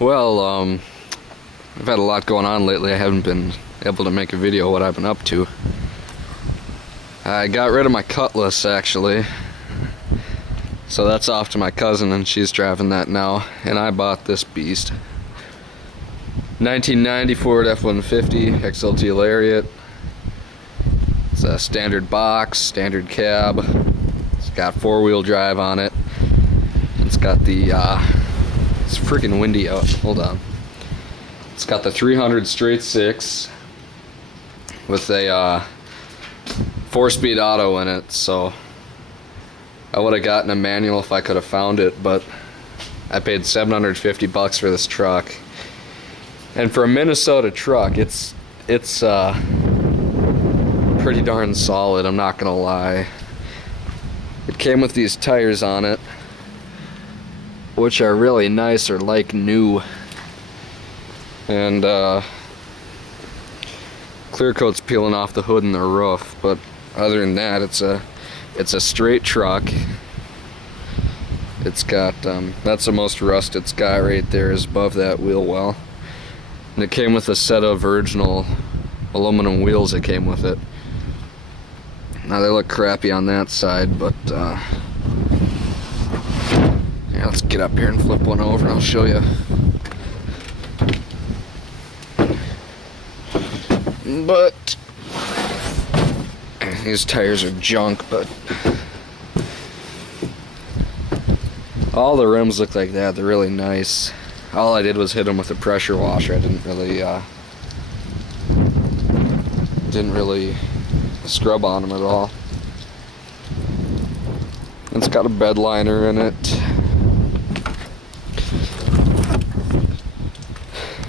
Well, I've had a lot going on lately. I haven't been able to make a video of what I've been up to. I got rid of my Cutlass, actually. So that's off to my cousin, and she's driving that now. And I bought this beast. 1990 Ford F-150 XLT Lariat. It's a standard box, standard cab. It's got four-wheel drive on it. It's got the, it's freaking windy out. Hold on. It's got the 300 straight six with a 4-speed auto in it, so I would have gotten a manual if I could have found it, but I paid $750 for this truck. And for a Minnesota truck, it's pretty darn solid, I'm not gonna lie. It came with these tires on it, which are really nice, or like new. And clear coat's peeling off the hood and the roof, but other than that, it's a straight truck. It's got that's the most rust it's got right there, is above that wheel well. And it came with a set of original aluminum wheels that came with it. Now they look crappy on that side, but yeah, let's get up here and flip one over and I'll show you. But these tires are junk, but all the rims look like that. They're really nice. All I did was hit them with a pressure washer. I didn't really scrub on them at all. It's got a bed liner in it.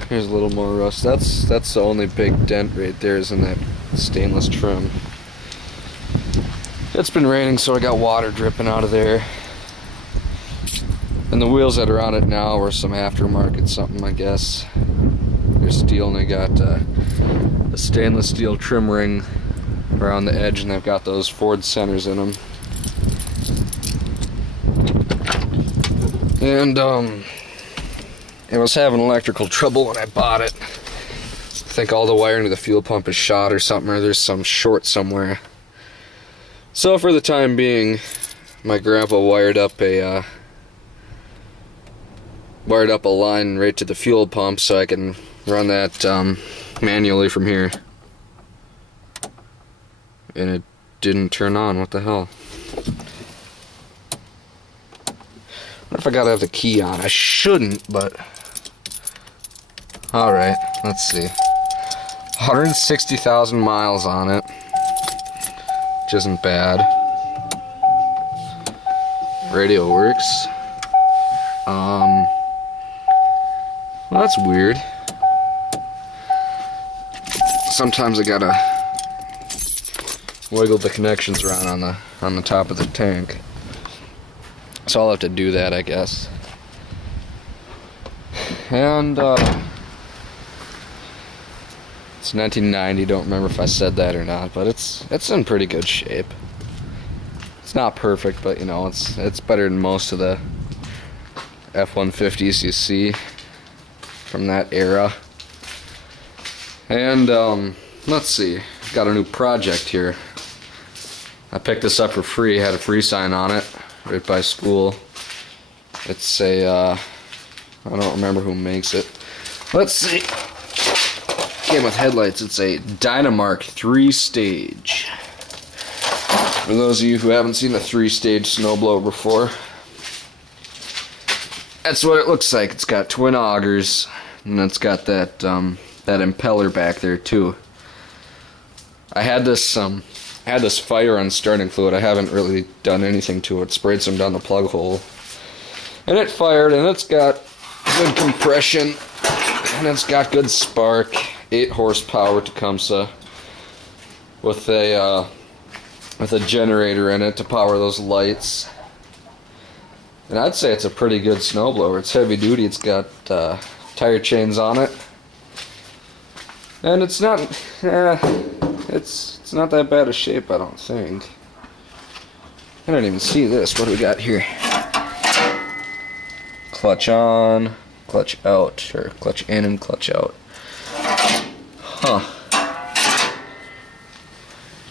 Here's a little more rust. That's the only big dent right there, is in that stainless trim. It's been raining, so I got water dripping out of there. And the wheels that are on it now were some aftermarket something, I guess. They're steel, and they got a stainless steel trim ring around the edge, and they've got those Ford centers in them. And it was having electrical trouble when I bought it. I think all the wiring to the fuel pump is shot or something, or there's some short somewhere. So for the time being, my grandpa wired up a line right to the fuel pump so I can run that manually from here. And it didn't turn on. What the hell? What if I gotta have the key on? I shouldn't, but alright, let's see. 160,000 miles on it, which isn't bad. Radio works. Well, that's weird. Sometimes I gotta wiggle the connections around on the top of the tank. So I'll have to do that, I guess. And it's 1990. Don't remember if I said that or not, but it's in pretty good shape. It's not perfect, but you know, it's better than most of the F-150s you see from that era. And let's see, got a new project here. I picked this up for free. Had a free sign on it right by school. It's a I don't remember who makes it. Let's see. Came with headlights. It's a Dynamark 3-stage. For those of you who haven't seen a 3-stage snowblower before, that's what it looks like. It's got twin augers, and it's got that that impeller back there too. I had this fire on starting fluid. I haven't really done anything to it. Sprayed some down the plug hole, and it fired. And it's got good compression, and it's got good spark. 8 horsepower Tecumseh with a generator in it to power those lights. And I'd say it's a pretty good snowblower. It's heavy duty. It's got tire chains on it, and it's not it's not that bad a shape, I don't think. I don't even see this. What do we got here? Clutch on, clutch out, or clutch in and clutch out. Huh.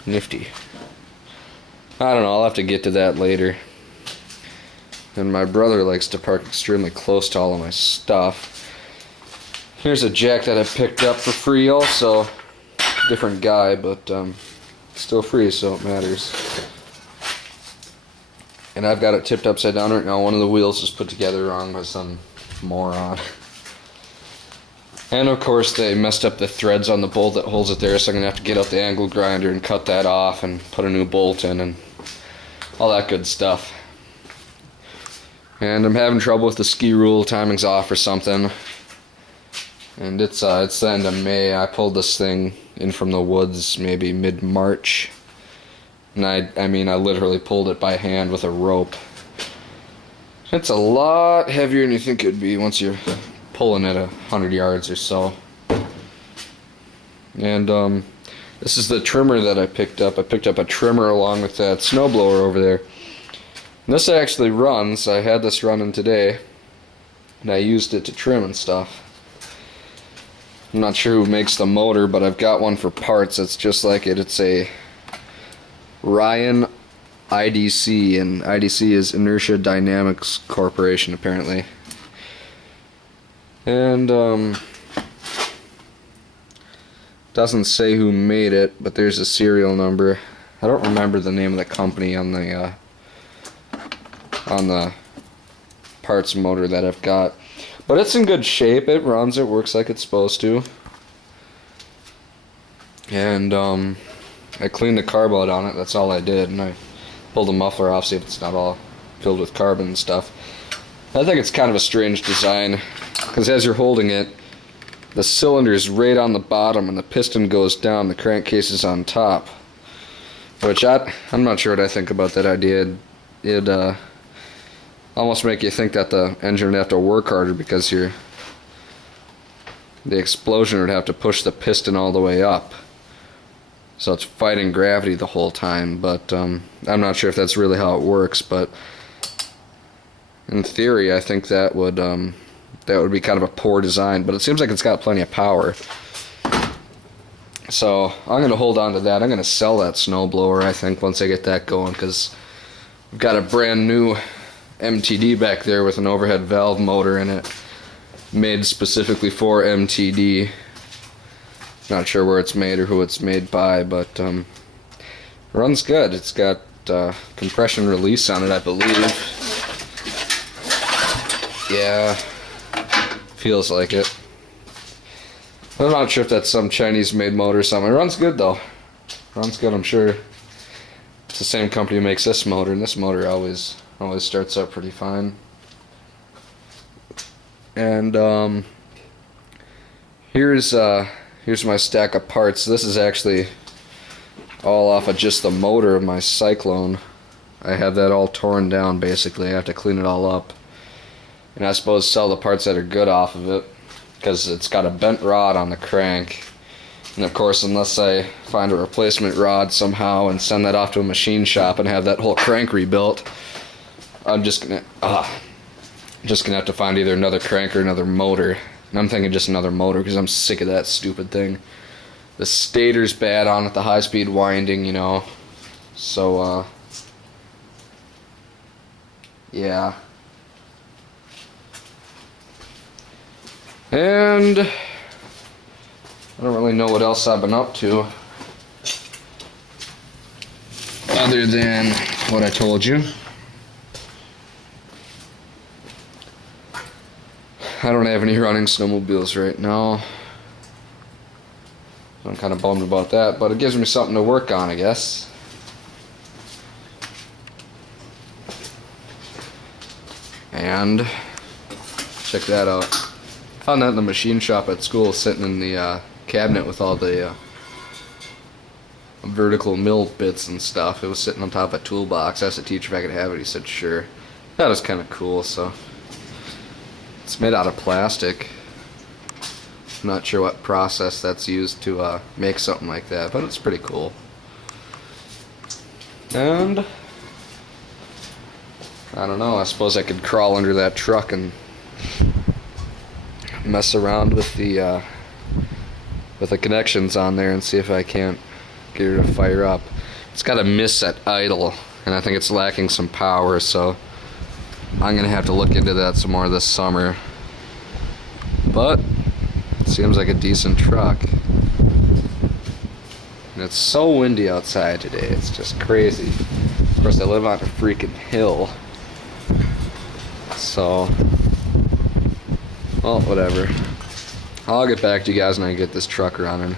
Nifty. I don't know, I'll have to get to that later. And my brother likes to park extremely close to all of my stuff. Here's a jack that I picked up for free also. Different guy, but still free, so it matters. And I've got it tipped upside down right now. One of the wheels is put together wrong by some moron. And of course they messed up the threads on the bolt that holds it there, so I'm going to have to get out the angle grinder and cut that off and put a new bolt in and all that good stuff. And I'm having trouble with the ski rule, timing's off or something. And it's the end of May. I pulled this thing in from the woods maybe mid-March. And I mean I literally pulled it by hand with a rope. It's a lot heavier than you think it would be once you're pulling at 100 yards or so. And this is the trimmer that I picked up. I picked up a trimmer along with that snowblower over there. And this actually runs. I had this running today, and I used it to trim and stuff. I'm not sure who makes the motor, but I've got one for parts. It's just like it. It's a Ryan IDC, and IDC is Inertia Dynamics Corporation apparently. And doesn't say who made it, but there's a serial number. I don't remember the name of the company on the parts motor that I've got, but it's in good shape. It runs, it works like it's supposed to. And I cleaned the carb out on it. That's all I did, and I pulled the muffler off, see if it's not all filled with carbon and stuff. I think it's kind of a strange design, because as you're holding it, the cylinder is right on the bottom and the piston goes down, the crankcase is on top. Which I'm not sure what I think about that idea. It'd almost make you think that the engine would have to work harder, because the explosion would have to push the piston all the way up. So it's fighting gravity the whole time, but I'm not sure if that's really how it works, but in theory I think that would be kind of a poor design, but it seems like it's got plenty of power. So I'm going to hold on to that. I'm going to sell that snowblower, I think, once I get that going, because I've got a brand new MTD back there with an overhead valve motor in it, made specifically for MTD. Not sure where it's made or who it's made by, but it runs good. It's got compression release on it, I believe. Yeah, feels like it. I'm not sure if that's some Chinese-made motor or something. It runs good though. Runs good, I'm sure. It's the same company who makes this motor, and this motor always starts up pretty fine. And here's my stack of parts. This is actually all off of just the motor of my Cyclone. I have that all torn down basically. I have to clean it all up. And I suppose sell the parts that are good off of it, because it's got a bent rod on the crank. And of course, unless I find a replacement rod somehow and send that off to a machine shop and have that whole crank rebuilt, I'm just gonna have to find either another crank or another motor. And I'm thinking just another motor, because I'm sick of that stupid thing. The stator's bad on it, the high-speed winding, you know. So, yeah. And I don't really know what else I've been up to, other than what I told you. I don't have any running snowmobiles right now. I'm kind of bummed about that, but it gives me something to work on, I guess. And check that out. Found that in the machine shop at school, sitting in the cabinet with all the vertical mill bits and stuff. It was sitting on top of a toolbox. I asked the teacher if I could have it. He said sure. That was kind of cool. So it's made out of plastic. I'm not sure what process that's used to make something like that, but it's pretty cool. And I don't know, I suppose I could crawl under that truck and mess around with the connections on there and see if I can't get her to fire up. It's got a miss at idle, and I think it's lacking some power, so I'm gonna have to look into that some more this summer. But it seems like a decent truck. And it's so windy outside today, it's just crazy. Of course, I live on a freaking hill. So, well, whatever. I'll get back to you guys when I get this truck running.